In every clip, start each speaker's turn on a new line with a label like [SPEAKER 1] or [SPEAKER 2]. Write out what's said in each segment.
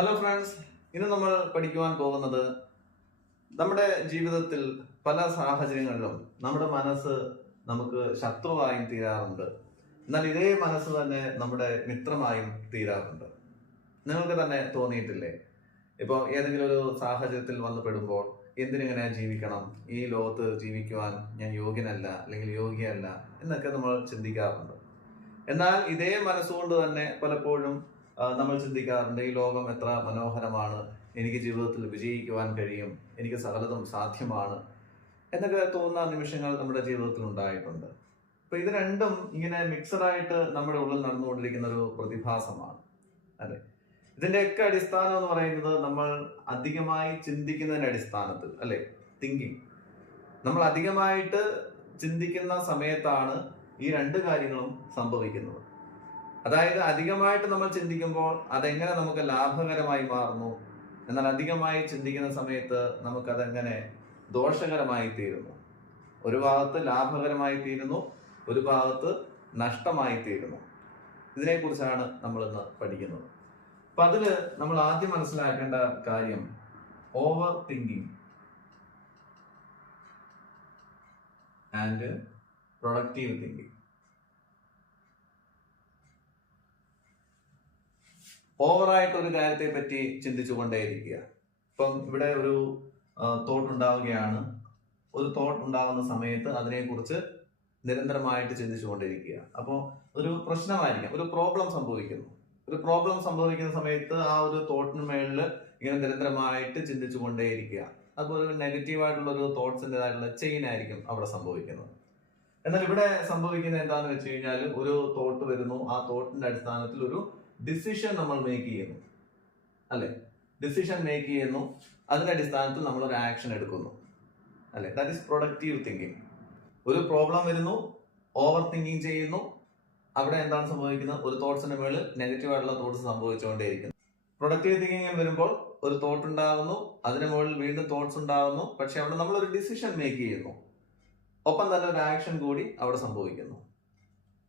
[SPEAKER 1] Hello friends ഇന്ന് നമ്മൾ പഠിക്കുവാൻ പോകുന്നത് നമ്മുടെ ജീവിതത്തിൽ പല സാഹചര്യങ്ങളിലും നമ്മുടെ മനസ്സ് നമുക്ക് ശത്രുവായും തീരാറുണ്ട്. എന്നാൽ ഇതേ മനസ്സ് തന്നെ നമ്മുടെ മിത്രമായും തീരാറുണ്ട്. നിങ്ങൾക്ക് തന്നെ തോന്നിയിട്ടില്ലേ? ഇപ്പോൾ ഏതെങ്കിലും ഒരു സാഹചര്യത്തിൽ വന്നുപെടുമ്പോൾ എന്തിനെങ്ങനെ ജീവിക്കണം? ഈ ലോകത്ത് ജീവിക്കുവാൻ ഞാൻ യോഗ്യനല്ല അല്ലെങ്കിൽ യോഗ്യയല്ല എന്നൊക്കെ നമ്മൾ ചിന്തിക്കാറുണ്ട്. എന്നാൽ ഇതേ മനസ്സുകൊണ്ട് തന്നെ പലപ്പോഴും നമ്മൾ ചിന്തിക്കാറുണ്ട് ഈ ലോകം എത്ര മനോഹരമാണ്. എനിക്ക് ജീവിതത്തിൽ വിജയിക്കുവാൻ കഴിയും. എനിക്ക് സകലതും സാധ്യമാണ്. എന്നൊക്കെ തോന്നുന്ന നിമിഷങ്ങൾ നമ്മുടെ ജീവിതത്തിൽ ഉണ്ടായിട്ടുണ്ട്. അപ്പൊ ഇത് രണ്ടും ഇങ്ങനെ മിക്സഡ് ആയിട്ട് നമ്മുടെ ഉള്ളിൽ നടന്നുകൊണ്ടിരിക്കുന്ന ഒരു പ്രതിഭാസമാണ്. അല്ലെ? ഇതിന്റെയൊക്കെ അടിസ്ഥാനം എന്ന് പറയുന്നത് നമ്മൾ അധികമായി ചിന്തിക്കുന്നതിന്റെ അടിസ്ഥാനത്തിൽ അല്ലെ? തിങ്കിങ് നമ്മൾ അധികമായിട്ട് ചിന്തിക്കുന്ന സമയത്താണ് ഈ രണ്ട് കാര്യങ്ങളും സംഭവിക്കുന്നത്. അതായത് അധികമായിട്ട് നമ്മൾ ചിന്തിക്കുമ്പോൾ അതെങ്ങനെ നമുക്ക് ലാഭകരമായി മാറുന്നു? എന്നാൽ അധികമായി ചിന്തിക്കുന്ന സമയത്ത് നമുക്കതെങ്ങനെ ദോഷകരമായി തീരുന്നു? ഒരു ഭാഗത്ത് ലാഭകരമായി തീരുന്നു ഒരു ഭാഗത്ത് നഷ്ടമായി തീരുന്നു. ഇതിനെക്കുറിച്ചാണ് നമ്മൾ ഇന്ന് പഠിക്കുന്നത്. അപ്പൊ അതിൽ നമ്മൾ ആദ്യം മനസ്സിലാക്കേണ്ട കാര്യം over thinking and productive thinking ഓവറായിട്ട് ഒരു കാര്യത്തെ പറ്റി ചിന്തിച്ചു കൊണ്ടേയിരിക്കുക ഇപ്പം ഇവിടെ ഒരു തോട്ട് ഉണ്ടാവുകയാണ് ഒരു തോട്ട് ഉണ്ടാകുന്ന സമയത്ത് അതിനെക്കുറിച്ച് നിരന്തരമായിട്ട് ചിന്തിച്ചു കൊണ്ടിരിക്കുക അപ്പോൾ ഒരു പ്രശ്നമായിരിക്കാം. ഒരു പ്രോബ്ലം സംഭവിക്കുന്നു. ഒരു പ്രോബ്ലം സംഭവിക്കുന്ന സമയത്ത് ആ ഒരു തോട്ടിന് മേളിൽ ഇങ്ങനെ നിരന്തരമായിട്ട് ചിന്തിച്ചു കൊണ്ടേയിരിക്കുക അപ്പോൾ ഒരു നെഗറ്റീവായിട്ടുള്ള ഒരു തോട്ട്സിന്റെതായിട്ടുള്ള ചെയിൻ ആയിരിക്കും അവിടെ സംഭവിക്കുന്നത്. എന്നാൽ ഇവിടെ സംഭവിക്കുന്നത് എന്താണെന്ന് വെച്ച് കഴിഞ്ഞാൽ ഒരു തോട്ട് വരുന്നു. ആ തോട്ടിന്റെ അടിസ്ഥാനത്തിൽ ഒരു ഡിസിഷൻ നമ്മൾ മേക്ക് ചെയ്യുന്നു. അല്ലെ? ഡിസിഷൻ മേക്ക് ചെയ്യുന്നു. അതിന്റെ അടിസ്ഥാനത്തിൽ നമ്മൾ ഒരു ആക്ഷൻ എടുക്കുന്നു. അല്ലെ? ദാറ്റ് ഇസ് പ്രൊഡക്റ്റീവ് തിങ്കിങ് ഒരു പ്രോബ്ലം വരുന്നു ഓവർ തിങ്കിങ് ചെയ്യുന്നു. അവിടെ എന്താണ് സംഭവിക്കുന്നത്? ഒരു തോട്ട്സിന്റെ മുകളിൽ നെഗറ്റീവ് ആയിട്ടുള്ള തോട്ട്സ് സംഭവിച്ചുകൊണ്ടേയിരിക്കുന്നു. പ്രൊഡക്റ്റീവ് തിങ്കിങ് വരുമ്പോൾ ഒരു തോട്ട് ഉണ്ടാകുന്നു അതിന് മുകളിൽ വീണ്ടും തോട്ട്സ് ഉണ്ടാകുന്നു. പക്ഷെ അവിടെ നമ്മൾ ഒരു ഡിസിഷൻ മേക്ക് ചെയ്യുന്നു. ഒപ്പം തന്നെ ഒരു ആക്ഷൻ കൂടി അവിടെ സംഭവിക്കുന്നു.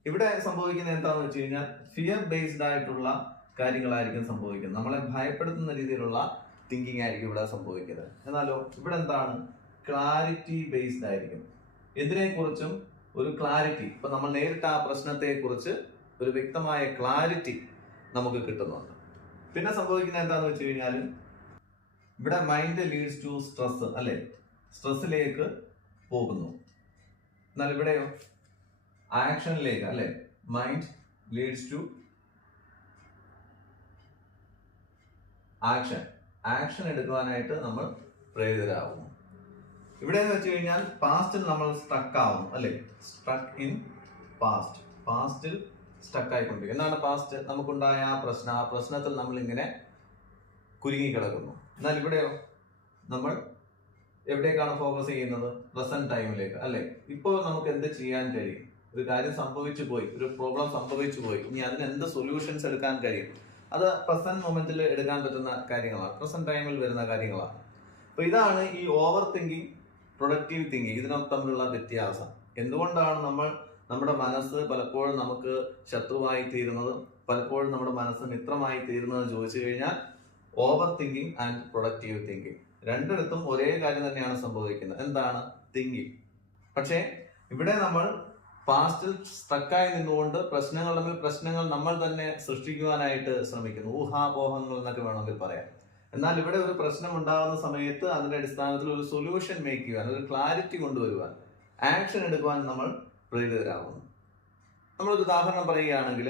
[SPEAKER 1] ഇവിടെ സംഭവിക്കുന്നത് എന്താണെന്ന് വെച്ച് കഴിഞ്ഞാൽ ഫിയർ ബേസ്ഡ് ആയിട്ടുള്ള കാര്യങ്ങളായിരിക്കും സംഭവിക്കുന്നത്. നമ്മളെ ഭയപ്പെടുത്തുന്ന രീതിയിലുള്ള തിങ്കിങ് ആയിരിക്കും ഇവിടെ സംഭവിക്കുന്നത്. എന്നാലോ ഇവിടെ എന്താണ്? ക്ലാരിറ്റി ബേസ്ഡ് ആയിരിക്കും. എന്തിനെക്കുറിച്ചും ഒരു ക്ലാരിറ്റി ഇപ്പൊ നമ്മൾ നേരിട്ട ആ പ്രശ്നത്തെ കുറിച്ച് ഒരു വ്യക്തമായ ക്ലാരിറ്റി നമുക്ക് കിട്ടുന്നുണ്ട്. പിന്നെ സംഭവിക്കുന്നത് എന്താന്ന് വെച്ച് കഴിഞ്ഞാൽ ഇവിടെ മൈൻഡ് ലീഡ്സ് ടു സ്ട്രെസ് അല്ലെ? സ്ട്രെസ്സിലേക്ക് പോകുന്നു. എന്നാൽ ഇവിടെയോ? ആക്ഷനിലേക്ക് അല്ലെ? Mind leads to action action എടുക്കുവാനായിട്ട് നമ്മൾ പ്രേരിതരാകുന്നു. ഇവിടെ എന്ന് വെച്ച് കഴിഞ്ഞാൽ പാസ്റ്റിൽ നമ്മൾ സ്ട്രക്ക് ആവുന്നു അല്ലെ? സ്ട്രക്ക് ഇൻ പാസ്റ്റ് പാസ്റ്റിൽ സ്ട്രക്ക് ആയിക്കൊണ്ടിരിക്കും എന്താണ് പാസ്റ്റ് നമുക്കുണ്ടായ ആ പ്രശ്നം. ആ പ്രശ്നത്തിൽ നമ്മൾ ഇങ്ങനെ കുരുങ്ങി കിടക്കുന്നു എന്നാൽ ഇവിടെയോ? നമ്മൾ എവിടേക്കാണ് ഫോക്കസ് ചെയ്യുന്നത്? പ്രസന്റ് ടൈമിലേക്ക് അല്ലെ? ഇപ്പോൾ നമുക്ക് എന്ത് ചെയ്യാൻ കഴിയും? ഒരു കാര്യം സംഭവിച്ചു പോയി ഒരു പ്രോബ്ലം സംഭവിച്ചു പോയി. ഇനി അതിന് എന്ത് സൊല്യൂഷൻസ് എടുക്കാൻ കഴിയും? അത് പ്രസന്റ് മൊമെന്റിൽ എടുക്കാൻ പറ്റുന്ന കാര്യങ്ങളാണ്. പ്രസന്റ് ടൈമിൽ വരുന്ന കാര്യങ്ങളാണ്. അപ്പൊ ഇതാണ് ഈ ഓവർ തിങ്കിങ് പ്രൊഡക്റ്റീവ് തിങ്കിങ് ഇതിനൊക്കെ തമ്മിലുള്ള വ്യത്യാസം. എന്തുകൊണ്ടാണ് നമ്മൾ നമ്മുടെ മനസ്സ് പലപ്പോഴും നമുക്ക് ശത്രുവായി തീരുന്നത് പലപ്പോഴും നമ്മുടെ മനസ്സ് മിത്രമായി തീരുന്നത് ചോദിച്ചു കഴിഞ്ഞാൽ over thinking and productive thinking രണ്ടിടത്തും ഒരേ കാര്യം തന്നെയാണ് സംഭവിക്കുന്നത്. എന്താണ്? തിങ്കിങ് പക്ഷേ ഇവിടെ നമ്മൾ പാസ്റ്റിൽ സ്റ്റക്കായി നിന്നുകൊണ്ട് പ്രശ്നങ്ങൾ തമ്മിൽ പ്രശ്നങ്ങൾ നമ്മൾ തന്നെ സൃഷ്ടിക്കുവാനായിട്ട് ശ്രമിക്കുന്നു. ഊഹാപോഹങ്ങൾ എന്നൊക്കെ വേണമെങ്കിൽ പറയാം. എന്നാൽ ഇവിടെ ഒരു പ്രശ്നം ഉണ്ടാകുന്ന സമയത്ത് അതിന്റെ അടിസ്ഥാനത്തിൽ ഒരു സൊല്യൂഷൻ മേക്ക് ചെയ്യുവാൻ ഒരു ക്ലാരിറ്റി കൊണ്ടുവരുവാൻ ആക്ഷൻ എടുക്കുവാൻ നമ്മൾ പ്രേരിതരാകുന്നു. നമ്മളൊരു ഉദാഹരണം പറയുകയാണെങ്കിൽ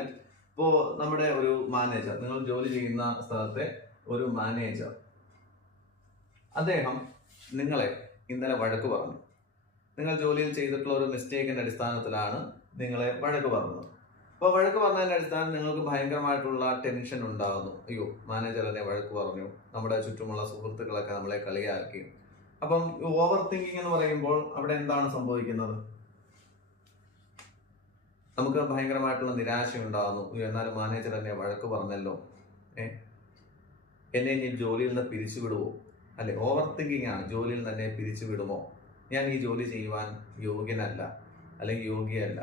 [SPEAKER 1] ഇപ്പോ നമ്മുടെ ഒരു മാനേജർ നിങ്ങൾ ജോലി ചെയ്യുന്ന സ്ഥലത്തെ ഒരു മാനേജർ അദ്ദേഹം നിങ്ങളെ ഇന്നലെ വഴക്ക് പറഞ്ഞു. നിങ്ങൾ ജോലിയിൽ ചെയ്തിട്ടുള്ള ഒരു മിസ്റ്റേക്കിന്റെ അടിസ്ഥാനത്തിലാണ് നിങ്ങളെ വഴക്ക് പറഞ്ഞത്. അപ്പോൾ വഴക്ക് പറഞ്ഞതിന്റെ അടിസ്ഥാനം നിങ്ങൾക്ക് ഭയങ്കരമായിട്ടുള്ള ടെൻഷൻ ഉണ്ടാകുന്നു അയ്യോ മാനേജർ എന്നെ വഴക്ക് പറഞ്ഞു. നമ്മുടെ ചുറ്റുമുള്ള സുഹൃത്തുക്കളൊക്കെ നമ്മളെ കളിയാക്കി. അപ്പം ഓവർ തിങ്കിങ് എന്ന് പറയുമ്പോൾ അവിടെ എന്താണ് സംഭവിക്കുന്നത്? നമുക്ക് ഭയങ്കരമായിട്ടുള്ള നിരാശ ഉണ്ടാകുന്നു എന്നാലും മാനേജർ എന്നെ വഴക്ക് പറഞ്ഞല്ലോ. ഏ? എന്നെ ഇനി ജോലിയിൽ നിന്ന് പിരിച്ചുവിടുവോ? അല്ലെ ഓവർ തിങ്കിങ് ആണ്. ജോലിയിൽ നിന്ന് തന്നെ പിരിച്ചു വിടുമോ ഞാൻ ഈ ജോലി ചെയ്യുവാൻ യോഗ്യനല്ല അല്ലെങ്കിൽ യോഗ്യയല്ല.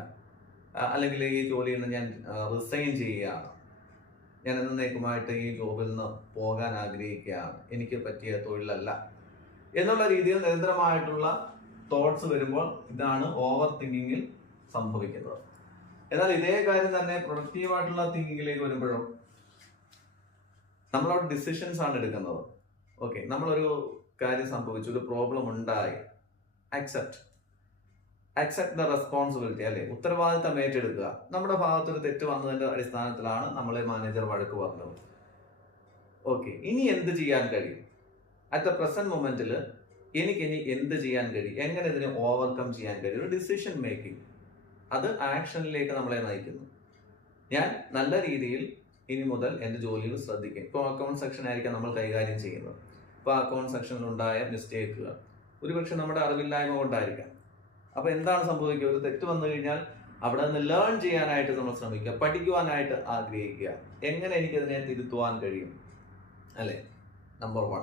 [SPEAKER 1] അല്ലെങ്കിൽ ഈ ജോലിയിൽ നിന്ന് ഞാൻ റിസൈൻ ചെയ്യുകയാണ്. ഞാൻ എന്നേക്കുമായിട്ട് ഈ ജോബിൽ നിന്ന് പോകാൻ ആഗ്രഹിക്കുകയാണ്. എനിക്ക് പറ്റിയ തൊഴിലല്ല. എന്നുള്ള രീതിയിൽ നിരന്തരമായിട്ടുള്ള തോട്ട്സ് വരുമ്പോൾ ഇതാണ് ഓവർ തിങ്കിങ്ങിൽ സംഭവിക്കുന്നത്. എന്നാൽ ഇതേ കാര്യം തന്നെ പ്രൊഡക്റ്റീവായിട്ടുള്ള തിങ്കിങ്ങിലേക്ക് വരുമ്പോഴും നമ്മളവിടെ ഡിസിഷൻസ് ആണ് എടുക്കുന്നത്. ഓക്കെ നമ്മളൊരു കാര്യം സംഭവിച്ചു ഒരു പ്രോബ്ലം ഉണ്ടായി. അക്സെപ്റ്റ് അക്സെപ്റ്റ് ദ റെസ്പോൺസിബിലിറ്റി അല്ലെ? ഉത്തരവാദിത്തം ഏറ്റെടുക്കുക. നമ്മുടെ ഭാഗത്തൊരു തെറ്റ് വന്നതിന്റെ അടിസ്ഥാനത്തിലാണ് നമ്മളെ മാനേജർ വഴക്ക് പറഞ്ഞത്. ഓക്കെ ഇനി എന്ത് ചെയ്യാൻ കഴിയും? അറ്റ് ദ പ്രസന്റ് മൊമെന്റിൽ എനിക്ക് ഇനി എന്ത് ചെയ്യാൻ കഴിയും? എങ്ങനെ ഇതിനെ ഓവർകം ചെയ്യാൻ കഴിയും? ഒരു ഡിസിഷൻ മേക്കിംഗ് അത് ആക്ഷനിലേക്ക് നമ്മളെ നയിക്കുന്നു. ഞാൻ നല്ല രീതിയിൽ ഇനി മുതൽ എന്റെ ജോലിയിൽ ശ്രദ്ധിക്കും. ഇപ്പോൾ അക്കൗണ്ട് സെക്ഷൻ ആയിരിക്കാം നമ്മൾ കൈകാര്യം ചെയ്യുന്നത്. ഇപ്പോൾ അക്കൗണ്ട് സെക്ഷനിലുണ്ടായ മിസ്റ്റേക്കുകൾ ഒരുപക്ഷെ നമ്മുടെ അറിവില്ലായ്മ കൊണ്ടായിരിക്കാം. അപ്പോൾ എന്താണ് സംഭവിക്കുക? ഒരു തെറ്റ് വന്നു കഴിഞ്ഞാൽ അവിടെ നിന്ന് ലേൺ ചെയ്യാനായിട്ട് നമ്മൾ ശ്രമിക്കുക പഠിക്കുവാനായിട്ട് ആഗ്രഹിക്കുക. എങ്ങനെ എനിക്കതിനെ തിരുത്തുവാൻ കഴിയും? അല്ലേ? നമ്പർ വൺ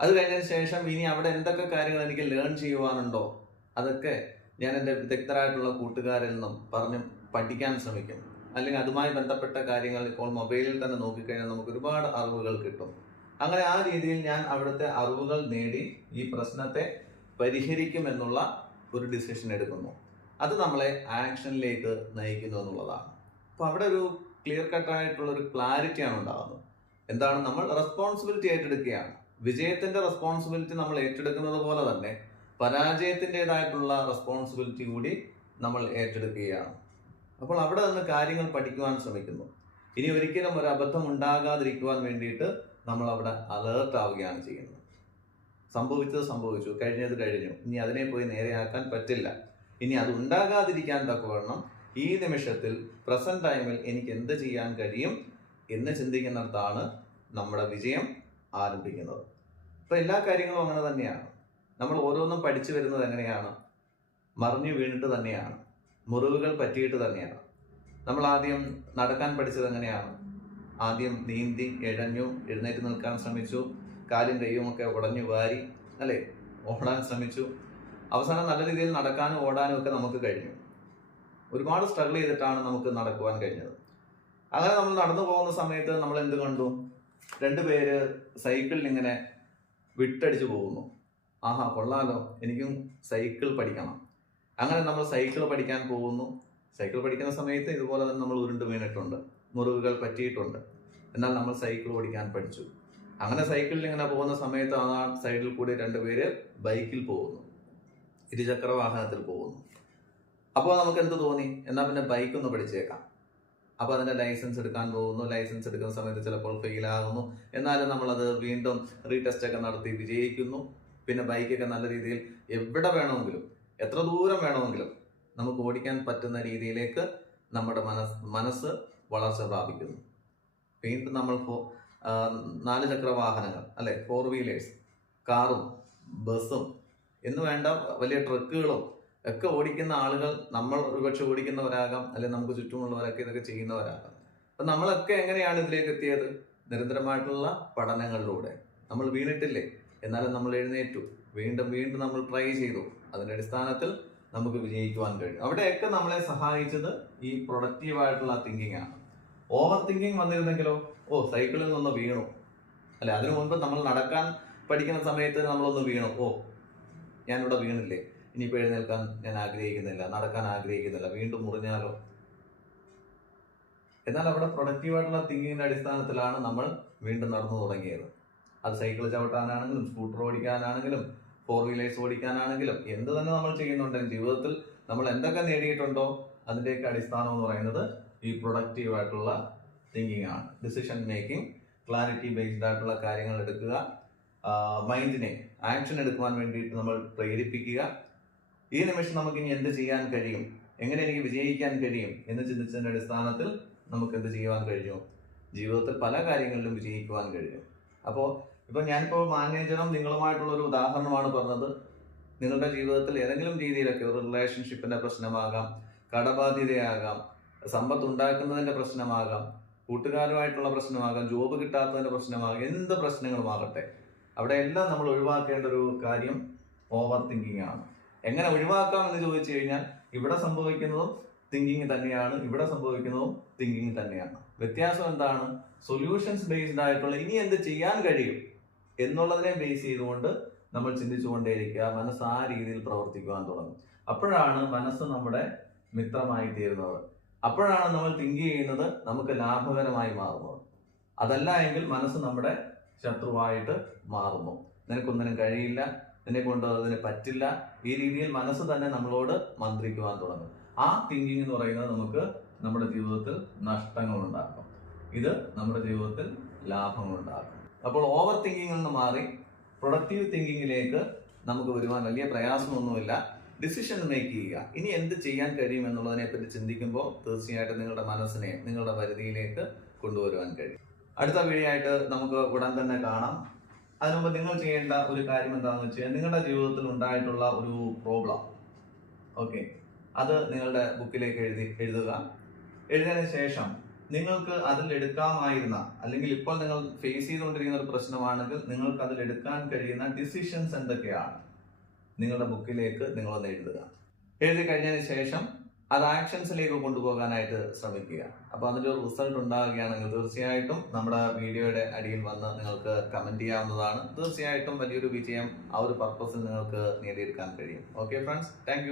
[SPEAKER 1] അത് കഴിഞ്ഞതിന് ശേഷം ഇനി അവിടെ എന്തൊക്കെ കാര്യങ്ങൾ എനിക്ക് ലേൺ ചെയ്യുവാനുണ്ടോ? അതൊക്കെ ഞാൻ എന്റെ വിദഗ്ധരായിട്ടുള്ള കൂട്ടുകാരിൽ നിന്നും പറഞ്ഞ് പഠിക്കാൻ ശ്രമിക്കും. അല്ലെങ്കിൽ അതുമായി ബന്ധപ്പെട്ട കാര്യങ്ങൾ ഇപ്പോൾ മൊബൈലിൽ തന്നെ നോക്കിക്കഴിഞ്ഞാൽ നമുക്ക് ഒരുപാട് അറിവുകൾ കിട്ടും. അങ്ങനെ ആ രീതിയിൽ ഞാൻ അവിടുത്തെ അറിവുകൾ നേടി ഈ പ്രശ്നത്തെ പരിഹരിക്കുമെന്നുള്ള ഒരു ഡിസിഷൻ എടുക്കുന്നു. അത് നമ്മളെ ആക്ഷനിലേക്ക് നയിക്കുന്നു എന്നുള്ളതാണ്. അപ്പോൾ അവിടെ ഒരു ക്ലിയർ കട്ടായിട്ടുള്ള ഒരു ക്ലാരിറ്റിയാണ് ഉണ്ടാകുന്നത്. എന്താണ്? നമ്മൾ റെസ്പോൺസിബിലിറ്റി ഏറ്റെടുക്കുകയാണ്. വിജയത്തിന്റെ റെസ്പോൺസിബിലിറ്റി നമ്മൾ ഏറ്റെടുക്കുന്നത് പോലെ തന്നെ പരാജയത്തിന്റെതായിട്ടുള്ള റെസ്പോൺസിബിലിറ്റി കൂടി നമ്മൾ ഏറ്റെടുക്കുകയാണ്. അപ്പോൾ അവിടെ നിന്ന് കാര്യങ്ങൾ പഠിക്കുവാൻ ശ്രമിക്കുന്നു. ഇനി ഒരിക്കലും ഒരു അബദ്ധം ഉണ്ടാകാതിരിക്കുവാൻ വേണ്ടിയിട്ട് നമ്മൾ അവിടെ അലേർട്ട് ആവുകയാണ് ചെയ്യുന്നത്. സംഭവിച്ചത് സംഭവിച്ചു. കഴിഞ്ഞത് കഴിഞ്ഞു. ഇനി അതിനെ പോയി നേരെയാക്കാൻ പറ്റില്ല. ഇനി അത് ഉണ്ടാകാതിരിക്കാൻ തക്കവണ്ണം ഈ നിമിഷത്തിൽ പ്രസന്റ് ടൈമിൽ എനിക്ക് എന്ത് ചെയ്യാൻ കഴിയും എന്ന് ചിന്തിക്കുന്നിടത്താണ് നമ്മുടെ വിജയം ആരംഭിക്കുന്നത്. അപ്പൊ എല്ലാ കാര്യങ്ങളും അങ്ങനെ തന്നെയാണ്. നമ്മൾ ഓരോന്നും പഠിച്ചു വരുന്നത് എങ്ങനെയാണ്? മറിഞ്ഞു വീണിട്ട് തന്നെയാണ്. മുറിവുകൾ പറ്റിയിട്ട് തന്നെയാണ്. നമ്മൾ ആദ്യം നടക്കാൻ പഠിച്ചത് എങ്ങനെയാണ്? ആദ്യം നീന്തി ഇഴഞ്ഞു എഴുന്നേറ്റ് നിൽക്കാൻ ശ്രമിച്ചു. കാലും കൈയുമൊക്കെ ഉടഞ്ഞു വാരി അല്ലേ? ഓടാൻ ശ്രമിച്ചു. അവസാനം നല്ല രീതിയിൽ നടക്കാനും ഓടാനും ഒക്കെ നമുക്ക് കഴിഞ്ഞു. ഒരുപാട് സ്ട്രഗിൾ ചെയ്തിട്ടാണ് നമുക്ക് നടക്കുവാൻ കഴിഞ്ഞത്. അങ്ങനെ നമ്മൾ നടന്നു പോകുന്ന സമയത്ത് നമ്മൾ എന്ത് കണ്ടു? രണ്ടുപേര് സൈക്കിളിൽ ഇങ്ങനെ വിട്ടടിച്ചു പോകുന്നു. ആഹാ കൊള്ളാലോ. എനിക്കും സൈക്കിൾ പഠിക്കണം. അങ്ങനെ നമ്മൾ സൈക്കിൾ പഠിക്കാൻ പോകുന്നു. സൈക്കിൾ പഠിക്കുന്ന സമയത്ത് ഇതുപോലെ തന്നെ നമ്മൾ ഉരുണ്ട് വീണിട്ടുണ്ട്. മുറിവുകൾ പറ്റിയിട്ടുണ്ട്. എന്നാൽ നമ്മൾ സൈക്കിൾ ഓടിക്കാൻ പഠിച്ചു. അങ്ങനെ സൈക്കിളിൽ ഇങ്ങനെ പോകുന്ന സമയത്ത് ആ സൈഡിൽ കൂടി രണ്ടുപേര് ബൈക്കിൽ പോകുന്നു. ഇരുചക്ര വാഹനത്തിൽ പോകുന്നു. അപ്പോൾ നമുക്ക് എന്ത് തോന്നി? എന്നാൽ പിന്നെ ബൈക്ക് ഒന്ന് പഠിച്ചേക്കാം. അപ്പോൾ അതിന്റെ ലൈസൻസ് എടുക്കാൻ പോകുന്നു. ലൈസൻസ് എടുക്കുന്ന സമയത്ത് ചിലപ്പോൾ ഫെയിലാകുന്നു എന്നാലും നമ്മളത് വീണ്ടും റീടെസ്റ്റ് ഒക്കെ നടത്തി വിജയിക്കുന്നു. പിന്നെ ബൈക്കൊക്കെ നല്ല രീതിയിൽ എവിടെ വേണമെങ്കിലും എത്ര ദൂരം വേണമെങ്കിലും നമുക്ക് ഓടിക്കാൻ പറ്റുന്ന രീതിയിലേക്ക് നമ്മുടെ മനസ് മനസ്സ് വളർച്ച പ്രാപിക്കുന്നു. വീണ്ടും നമ്മൾ നാല് ചക്ര വാഹനങ്ങൾ അല്ലെ ഫോർ വീലേഴ്സ് കാറും ബസ്സും എന്ന് വേണ്ട വലിയ ട്രക്കുകളും ഒക്കെ ഓടിക്കുന്ന ആളുകൾ നമ്മൾ ഒരുപക്ഷെ ഓടിക്കുന്നവരാകാം അല്ലെങ്കിൽ നമുക്ക് ചുറ്റുമുള്ളവരൊക്കെ ഇതൊക്കെ ചെയ്യുന്നവരാകാം. അപ്പൊ നമ്മളൊക്കെ എങ്ങനെയാണ് ഇതിലേക്ക് എത്തിയത്? നിരന്തരമായിട്ടുള്ള പഠനങ്ങളിലൂടെ. നമ്മൾ വീണിട്ടില്ലേ? എന്നാലും നമ്മൾ എഴുന്നേറ്റു. വീണ്ടും വീണ്ടും നമ്മൾ ട്രൈ ചെയ്തു. അതിന്റെ അടിസ്ഥാനത്തിൽ നമുക്ക് വിജയിക്കുവാൻ കഴിയും. അവിടെയൊക്കെ നമ്മളെ സഹായിച്ചത് ഈ പ്രൊഡക്റ്റീവായിട്ടുള്ള തിങ്കിങ് ആണ്. ഓവർ തിങ്കിങ് വന്നിരുന്നെങ്കിലോ? ഓ സൈക്കിളിൽ നിന്ന് വീണു. അല്ലെ അതിനു മുൻപ് നമ്മൾ നടക്കാൻ പഠിക്കുന്ന സമയത്ത് നമ്മളൊന്ന് വീണു. ഓ ഞാനിവിടെ വീണില്ലേ? ഇനിയിപ്പോൾ എഴുന്നേൽക്കാൻ ഞാൻ ആഗ്രഹിക്കുന്നില്ല നടക്കാൻ ആഗ്രഹിക്കുന്നില്ല. വീണ്ടും മുറിഞ്ഞാലോ? എന്നാൽ അവിടെ പ്രൊഡക്റ്റീവായിട്ടുള്ള തിങ്കിങ്ങിന്റെ അടിസ്ഥാനത്തിലാണ് നമ്മൾ വീണ്ടും നടന്നു തുടങ്ങിയത്. അത് സൈക്കിൾ ചവിട്ടാനാണെങ്കിലും സ്കൂട്ടർ ഓടിക്കാനാണെങ്കിലും ഫോർ വീലേഴ്സ് ഓടിക്കാനാണെങ്കിലും എന്ത് തന്നെ നമ്മൾ ചെയ്യുന്നുണ്ടെങ്കിൽ ജീവിതത്തിൽ നമ്മൾ എന്തൊക്കെ നേടിയിട്ടുണ്ടോ അതിന്റെയൊക്കെ അടിസ്ഥാനം എന്ന് പറയുന്നത് ഈ പ്രൊഡക്റ്റീവ് ആയിട്ടുള്ള തിങ്കിങ് ആണ്. ഡിസിഷൻ മേക്കിംഗ് ക്ലാരിറ്റി ബേസ്ഡ് ആയിട്ടുള്ള കാര്യങ്ങൾ എടുക്കുക. മൈൻഡിനെ ആക്ഷൻ എടുക്കുവാൻ വേണ്ടിയിട്ട് നമ്മൾ പ്രേരിപ്പിക്കുക. ഈ നിമിഷം നമുക്ക് ഇനി എന്ത് ചെയ്യാൻ കഴിയും? എങ്ങനെ എനിക്ക് വിജയിക്കാൻ കഴിയും എന്ന് ചിന്തിച്ചതിന്റെ അടിസ്ഥാനത്തിൽ നമുക്ക് എന്ത് ചെയ്യുവാൻ കഴിഞ്ഞു ജീവിതത്തിൽ പല കാര്യങ്ങളിലും വിജയിക്കുവാൻ കഴിയും. അപ്പോൾ ഇപ്പൊ ഞാനിപ്പോൾ മാനേജറും നിങ്ങളുമായിട്ടുള്ള ഒരു ഉദാഹരണമാണ് പറഞ്ഞത്. നിങ്ങളുടെ ജീവിതത്തിൽ ഏതെങ്കിലും രീതിയിലൊക്കെ ഒരു റിലേഷൻഷിപ്പിന്റെ പ്രശ്നമാകാം കടബാധ്യതയാകാം സമ്പത്ത് ഉണ്ടാക്കുന്നതിന്റെ പ്രശ്നമാകാം കൂട്ടുകാരുമായിട്ടുള്ള പ്രശ്നമാകാം ജോബ് കിട്ടാത്തതിന്റെ പ്രശ്നമാകാം എന്ത് പ്രശ്നങ്ങളുമാകട്ടെ. അവിടെ എല്ലാം നമ്മൾ ഒഴിവാക്കേണ്ട ഒരു കാര്യം ഓവർ തിങ്കിങ് ആണ്. എങ്ങനെ ഒഴിവാക്കാം എന്ന് ചോദിച്ചു കഴിഞ്ഞാൽ ഇവിടെ സംഭവിക്കുന്നതും തിങ്കിങ് തന്നെയാണ് ഇവിടെ സംഭവിക്കുന്നതും തിങ്കിങ് തന്നെയാണ്. വ്യത്യാസം എന്താണ്? സൊല്യൂഷൻസ് ബേസ്ഡ് ആയിട്ടുള്ള ഇനി എന്ത് ചെയ്യാൻ കഴിയും എന്നുള്ളതിനെ ബേസ് ചെയ്തുകൊണ്ട് നമ്മൾ ചിന്തിച്ചുകൊണ്ടേയിരിക്കുക മനസ്സ് ആ രീതിയിൽ പ്രവർത്തിക്കുവാൻ തുടങ്ങും. അപ്പോഴാണ് മനസ്സ് നമ്മുടെ മിത്രമായി തീരുന്നത് അപ്പോഴാണ് നമ്മൾ തിങ്ക് ചെയ്യുന്നത് നമുക്ക് ലാഭകരമായി മാറുന്നത്. അതല്ല എങ്കിൽ മനസ്സ് നമ്മുടെ ശത്രുവായിട്ട് മാറുന്നു. നിനക്കൊന്നിനും കഴിയില്ല നിന്നെ കൊണ്ട് അതിന് പറ്റില്ല. ഈ രീതിയിൽ മനസ്സ് തന്നെ നമ്മളോട് മന്ത്രിക്കുവാൻ തുടങ്ങും. ആ തിങ്കിങ് എന്ന് പറയുന്നത് നമുക്ക് നമ്മുടെ ജീവിതത്തിൽ നഷ്ടങ്ങൾ ഉണ്ടാക്കും. ഇത് നമ്മുടെ ജീവിതത്തിൽ ലാഭങ്ങൾ ഉണ്ടാക്കും. അപ്പോൾ ഓവർ തിങ്കിങ്ങിൽ നിന്ന് മാറി പ്രൊഡക്റ്റീവ് തിങ്കിങ്ങിലേക്ക് നമുക്ക് വരുവാൻ വലിയ പ്രയാസമൊന്നുമില്ല. ഡിസിഷൻ മേക്ക് ചെയ്യുക. ഇനി എന്ത് ചെയ്യാൻ കഴിയും എന്നുള്ളതിനെ പറ്റി ചിന്തിക്കുമ്പോൾ തീർച്ചയായിട്ടും നിങ്ങളുടെ മനസ്സിനെ നിങ്ങളുടെ പരിധിയിലേക്ക് കൊണ്ടുവരുവാൻ കഴിയും. അടുത്ത വീഡിയോ നമുക്ക് ഉടൻ തന്നെ കാണാം. അതിനുമുമ്പ് നിങ്ങൾ ചെയ്യേണ്ട ഒരു കാര്യം എന്താണെന്ന് വെച്ചാൽ നിങ്ങളുടെ ജീവിതത്തിൽ ഉണ്ടായിട്ടുള്ള ഒരു പ്രോബ്ലം ഓക്കെ അത് നിങ്ങളുടെ ബുക്കിലേക്ക് എഴുതി എഴുതുക. എഴുതിയതിനു ശേഷം നിങ്ങൾക്ക് അതിൽ എടുക്കാമായിരുന്ന അല്ലെങ്കിൽ ഇപ്പോൾ നിങ്ങൾ ഫേസ് ചെയ്തുകൊണ്ടിരിക്കുന്ന ഒരു പ്രശ്നമാണെങ്കിൽ നിങ്ങൾക്ക് അതിൽ എടുക്കാൻ കഴിയുന്ന ഡിസിഷൻസ് എന്തൊക്കെയാണ്? നിങ്ങളുടെ ബുക്കിലേക്ക് നിങ്ങളൊന്ന് എഴുതുക എഴുതി കഴിഞ്ഞതിന് ശേഷം അത് ആക്ഷൻസിലേക്ക് കൊണ്ടുപോകാനായിട്ട് ശ്രമിക്കുക. അപ്പോൾ അതിന്റെ ഒരു റിസൾട്ട് ഉണ്ടാവുകയാണെങ്കിൽ തീർച്ചയായിട്ടും നമ്മുടെ വീഡിയോയുടെ അടിയിൽ വന്ന് നിങ്ങൾക്ക് കമന്റ് ചെയ്യാവുന്നതാണ്. തീർച്ചയായിട്ടും വലിയൊരു വിജയം ആ ഒരു പർപ്പസിൽ നിങ്ങൾക്ക് നേടിയെടുക്കാൻ കഴിയും. Okay friends. താങ്ക്